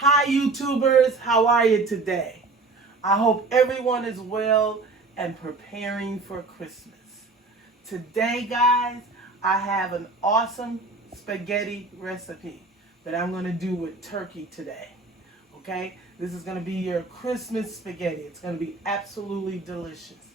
Hi YouTubers, how are you today? I hope everyone is well and preparing for Christmas. Today guys, I have an awesome spaghetti recipe that I'm going to do with turkey today. Okay, this is going to be your Christmas spaghetti. It's going to be absolutely delicious.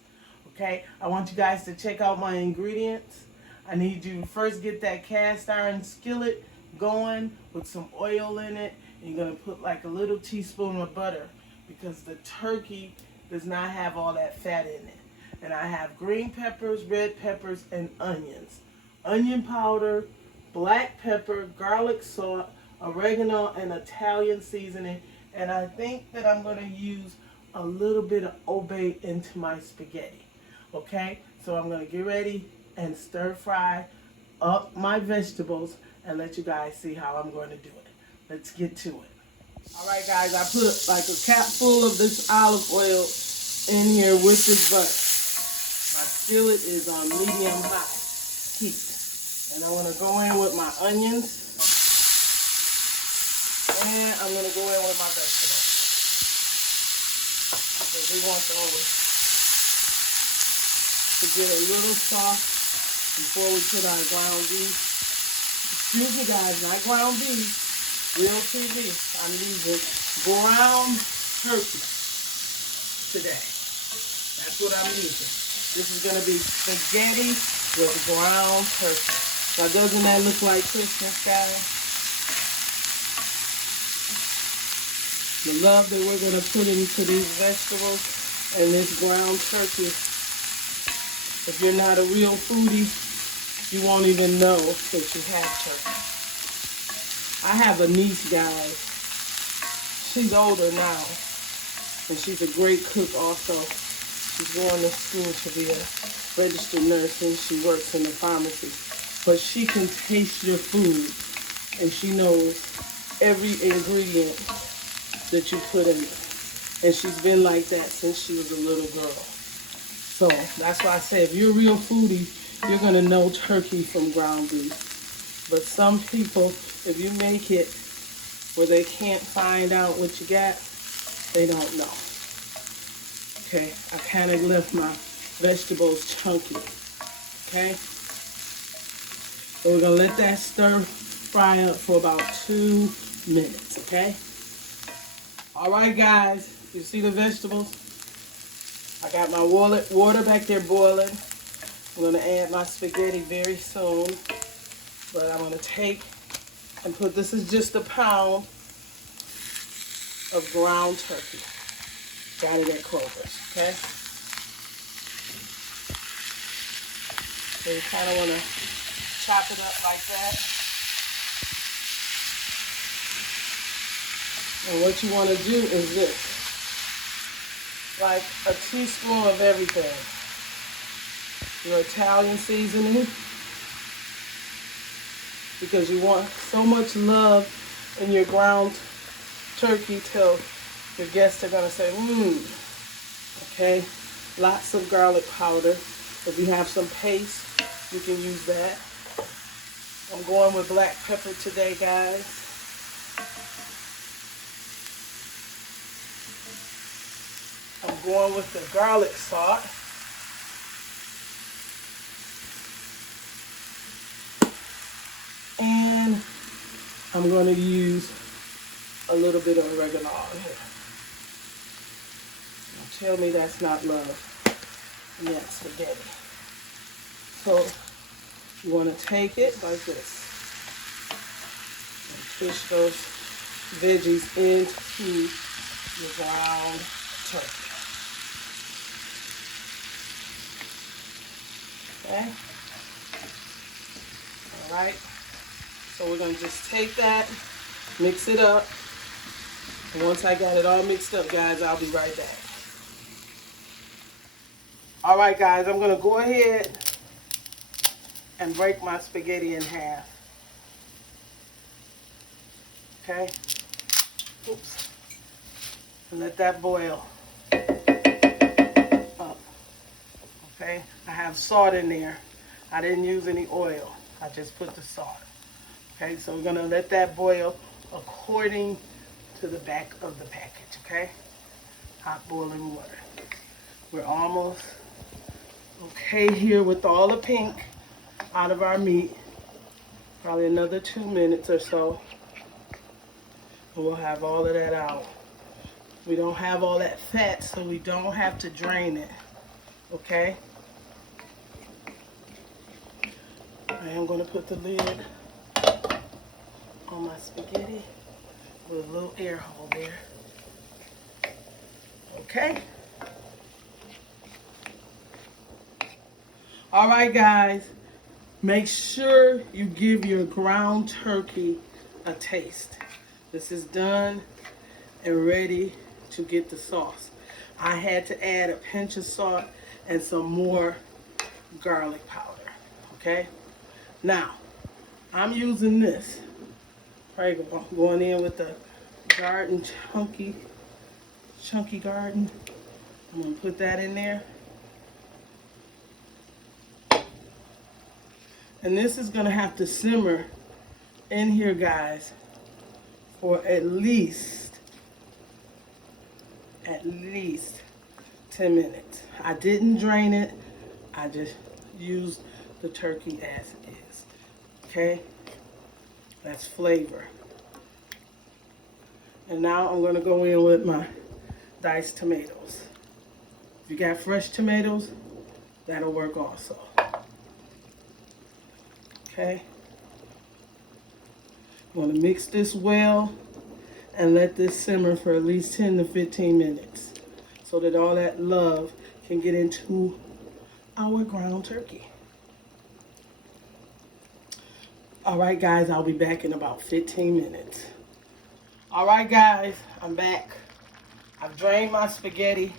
Okay, I want you guys to check out my ingredients. I need you to first get that cast iron skillet going with some oil in it. And you're going to put like a little teaspoon of butter because the turkey does not have all that fat in it. And I have green peppers, red peppers, and onions. Onion powder, black pepper, garlic salt, oregano, and Italian seasoning. And I think that I'm going to use a little bit of obey into my spaghetti. Okay, so I'm going to get ready and stir fry up my vegetables and let you guys see how I'm going to do it. Let's get to it. Alright guys, I put like a cap full of this olive oil in here with this butter. My skillet is on medium high heat. And I want to go in with my onions. And I'm going to go in with my vegetables. Because we want those to get a little soft before we put our ground beef. Excuse me guys, not ground beef. Real TV. I'm using ground turkey today. That's what I'm using. This is going to be spaghetti with ground turkey. Now doesn't that look like Christmas, guys? The love that we're going to put into these vegetables and this ground turkey. If you're not a real foodie, you won't even know that you have turkey. I have a niece, guys. She's older now, and she's a great cook also. She's going to school to be a registered nurse, and she works in the pharmacy. But she can taste your food, and she knows every ingredient that you put in it. And she's been like that since she was a little girl. So that's why I say if you're a real foodie, you're going to know turkey from ground beef. But some people, if you make it where they can't find out what you got, they don't know. Okay, I kind of left my vegetables chunky. Okay, so we're going to let that stir fry up for about 2 minutes. Okay. All right, guys, you see the vegetables? I got my water back there boiling. I'm going to add my spaghetti very soon. But I'm going to take and put, this is just a pound of ground turkey. Got it at Kroger's, okay? So you kind of want to chop it up like that. And what you want to do is this. Like a teaspoon of everything. Your Italian seasoning. Because you want so much love in your ground turkey till your guests are going to say, okay. Lots of garlic powder. If you have some paste, you can use that. I'm going with black pepper today, guys. I'm going with the garlic salt. And I'm going to use a little bit of oregano on here. Now tell me that's not love in that spaghetti. So you want to take it like this and fish those veggies into your ground turkey. Okay? All right. So we're going to just take that, mix it up. And once I got it all mixed up, guys, I'll be right back. All right, guys, I'm going to go ahead and break my spaghetti in half. Okay? Oops. And let that boil up. Okay? I have salt in there. I didn't use any oil. I just put the salt. Okay, so we're going to let that boil according to the back of the package, okay? Hot boiling water. We're almost okay here with all the pink out of our meat. Probably another 2 minutes or so. And we'll have all of that out. We don't have all that fat, so we don't have to drain it, okay? I am going to put the lid on my spaghetti with a little air hole there. Okay? All right, guys. Make sure you give your ground turkey a taste. This is done and ready to get the sauce. I had to add a pinch of salt and some more garlic powder. Okay? Now, I'm using this. I'm going in with the garden chunky garden. I'm going to put that in there. And this is going to have to simmer in here, guys, for at least 10 minutes. I didn't drain it. I just used the turkey as is. Okay? That's flavor. And now I'm going to go in with my diced tomatoes. If you got fresh tomatoes, that'll work also. Okay? I'm going to mix this well and let this simmer for at least 10 to 15 minutes so that all that love can get into our ground turkey. All right, guys, I'll be back in about 15 minutes. All right, guys, I'm back. I've drained my spaghetti.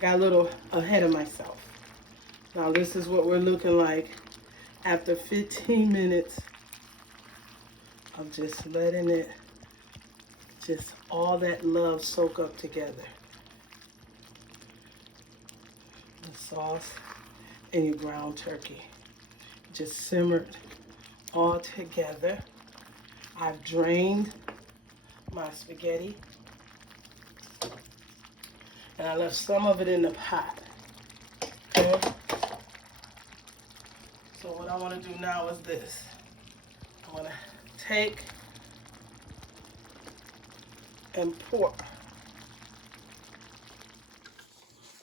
Got a little ahead of myself. Now, this is what we're looking like after 15 minutes of just letting it, just all that love soak up together. The sauce and your ground turkey just simmered all together. I've drained my spaghetti and I left some of it in the pot. Okay? So what I want to do now is this. I want to take and pour.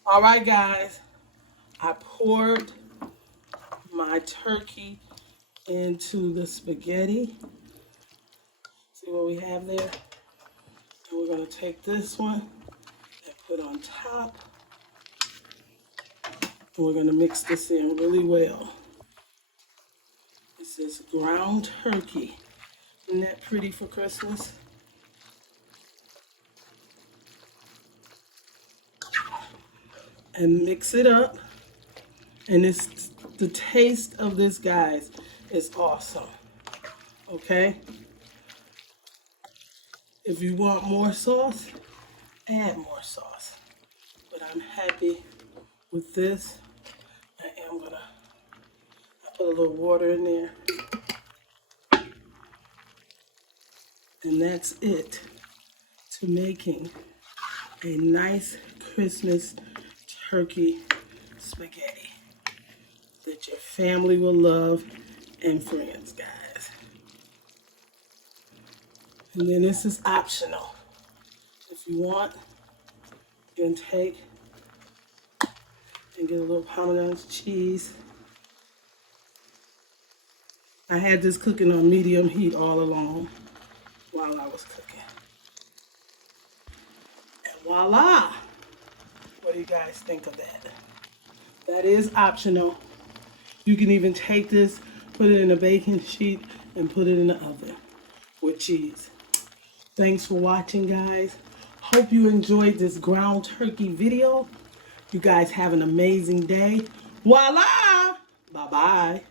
All right, guys, I poured my turkey into the spaghetti. See what we have there? And we're going to take this one and put on top. And we're going to mix this in really well. This is ground turkey. Isn't that pretty for Christmas? And mix it up. And it's the taste of this, guys, is awesome. Okay? If you want more sauce, add more sauce. But I'm happy with this. I put a little water in there. And that's it to making a nice Christmas turkey spaghetti that your family will love and friends, guys. And then this is optional. If you want, you can take and get a little Parmesan cheese. I had this cooking on medium heat all along while I was cooking. And voila! What do you guys think of that? That is optional. You can even take this, put it in a baking sheet, and put it in the oven with cheese. Thanks for watching, guys. Hope you enjoyed this ground turkey video. You guys have an amazing day. Voila! Bye-bye.